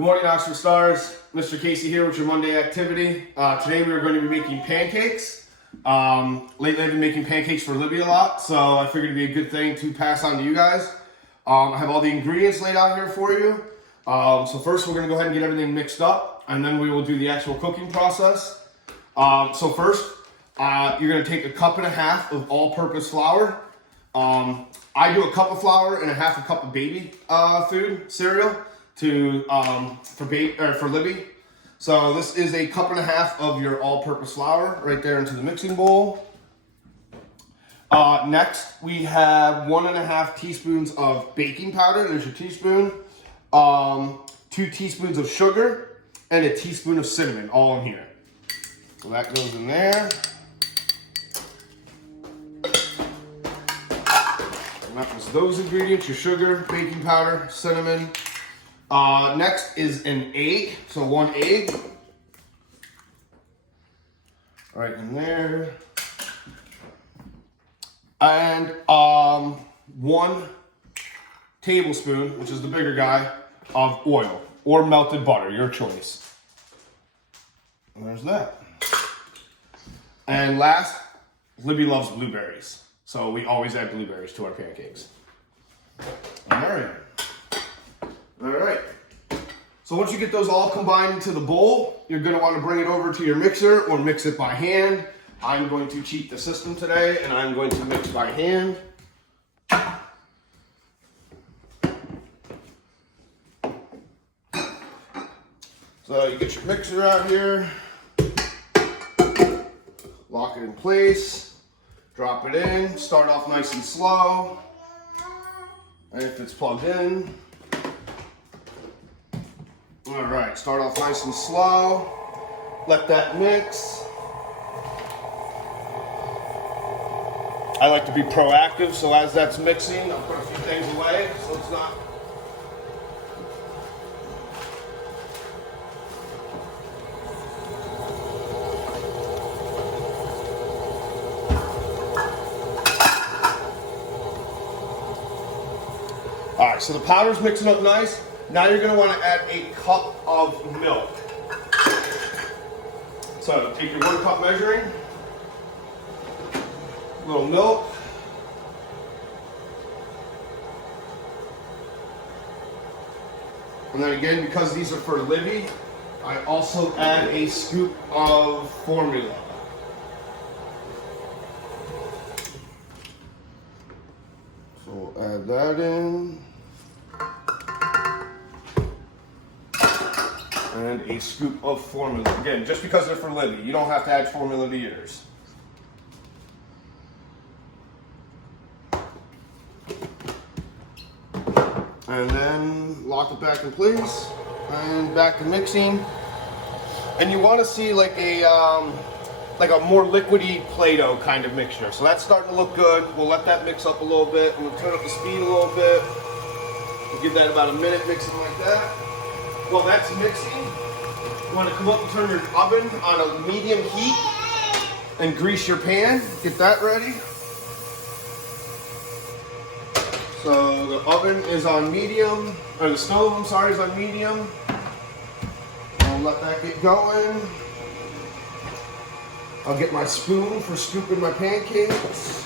Good morning, Oxford Stars. Mr. Casey here with your Monday activity. Today we are going to be making pancakes. Lately I've been making pancakes for Libby a lot, so I figured it'd be a good thing to pass on to you guys. I have all the ingredients laid out here for you. So first we're going to go ahead and get everything mixed up, and then we will do the actual cooking process. So first, you're going to take 1.5 cups of all-purpose flour. I do 1 cup of flour and 1/2 cup of baby food cereal for Libby. So this is 1.5 cups of your all-purpose flour right there into the mixing bowl. Next, we have 1.5 teaspoons of baking powder. There's your teaspoon. 2 teaspoons of sugar and 1 teaspoon of cinnamon, all in here. So that goes in there. And that was those ingredients: your sugar, baking powder, cinnamon. Next is an egg, so 1 egg. Right in there. And 1 tablespoon, which is the bigger guy, of oil or melted butter, your choice. And there's that. And last, Libby loves blueberries, so we always add blueberries to our pancakes. All right. So once you get those all combined into the bowl, you're going to want to bring it over to your mixer or mix it by hand. I'm going to cheat the system today, and I'm going to mix by hand. So you get your mixer out here, lock it in place, drop it in, start off nice and slow, and if it's plugged in. All right, start off nice and slow, let that mix. I like to be proactive, so as that's mixing, I'll put a few things away so it's not. All right, so the powder's mixing up nice. Now you're going to want to add 1 cup of milk. So take your 1 cup measuring, a little milk, and then again, because these are for Libby, I also add a scoop of formula. So we'll add that in. And a scoop of formula. Again, just because they're for Libby, you don't have to add formula to yours. And then lock it back in place and back to mixing. And you want to see like a more liquidy Play-Doh kind of mixture. So that's starting to look good. We'll let that mix up a little bit. We'll turn up the speed a little bit. We'll give that about a minute mixing like that. While that's mixing, you want to come up and turn your oven on a medium heat and grease your pan. Get that ready. So the oven is on medium, or the stove, I'm sorry, is on medium. I'll let that get going. I'll get my spoon for scooping my pancakes.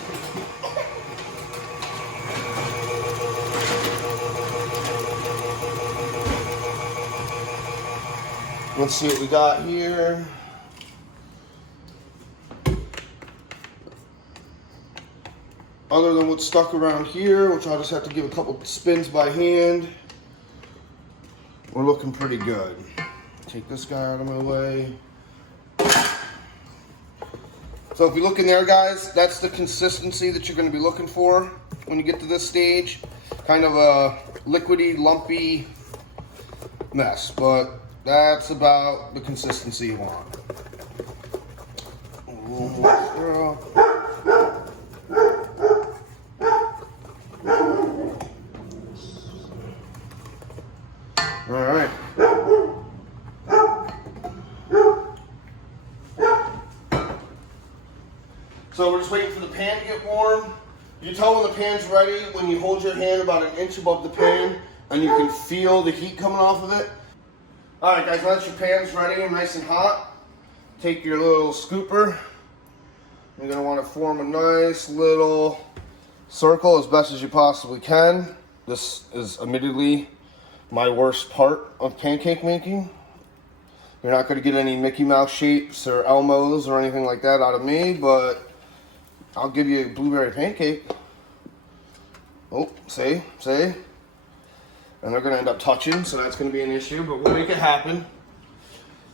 Let's see what we got here. Other than what's stuck around here, which I'll just have to give a couple spins by hand, we're looking pretty good. Take this guy out of my way. So if you look in there, guys, that's the consistency that you're going to be looking for when you get to this stage. Kind of a liquidy, lumpy mess, but that's about the consistency you want. All right. So we're just waiting for the pan to get warm. You can tell when the pan's ready when you hold your hand about 1 inch above the pan and you can feel the heat coming off of it. Alright guys, now that your pan's ready and nice and hot, take your little scooper. You're going to want to form a nice little circle as best as you possibly can. This is admittedly my worst part of pancake making. You're not going to get any Mickey Mouse shapes or Elmos or anything like that out of me, but I'll give you a blueberry pancake. Oh, see? And they're going to end up touching, so that's going to be an issue, but we'll make it happen.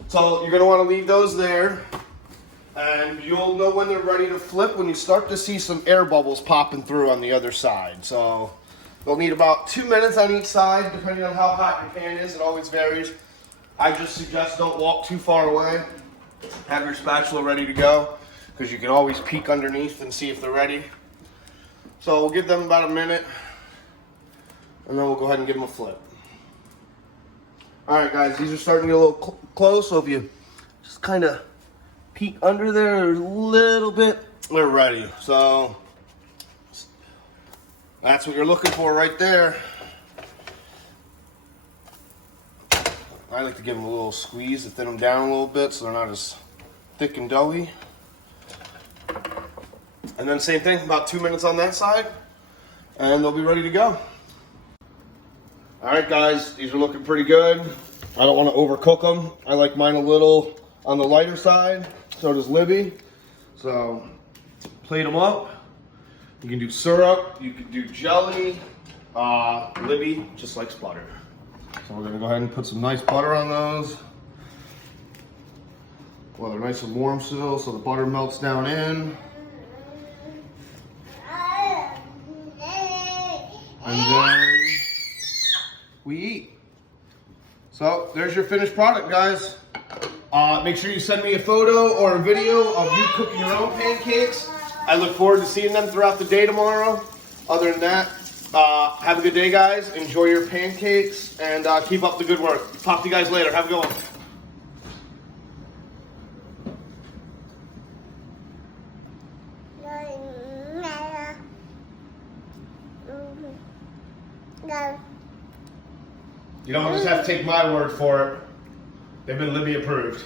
So you're going to want to leave those there, and you'll know when they're ready to flip when you start to see some air bubbles popping through on the other side. So they'll need about 2 minutes on each side, depending on how hot your pan is. It always varies. I just suggest don't walk too far away. Have your spatula ready to go, because you can always peek underneath and see if they're ready. So we'll give them about a minute, and then we'll go ahead and give them a flip. Alright guys, these are starting to get a little close, so if you just kind of peek under there a little bit, they're ready. So that's what you're looking for right there. I like to give them a little squeeze to thin them down a little bit so they're not as thick and doughy. And then same thing, about 2 minutes on that side, and they'll be ready to go. Alright guys, these are looking pretty good. I don't want to overcook them. I like mine a little on the lighter side, so does Libby. So plate them up. You can do syrup, you can do jelly. Libby just likes butter. So we're going to go ahead and put some nice butter on those. Well, they're nice and warm still, so the butter melts down in. And then we eat. So there's your finished product, guys. Make sure you send me a photo or a video of you cooking your own pancakes. I look forward to seeing them throughout the day tomorrow. Other than that, have a good day, guys. Enjoy your pancakes, and keep up the good work. Talk to you guys later. Have a good one. You don't just have to take my word for it. They've been Libby approved.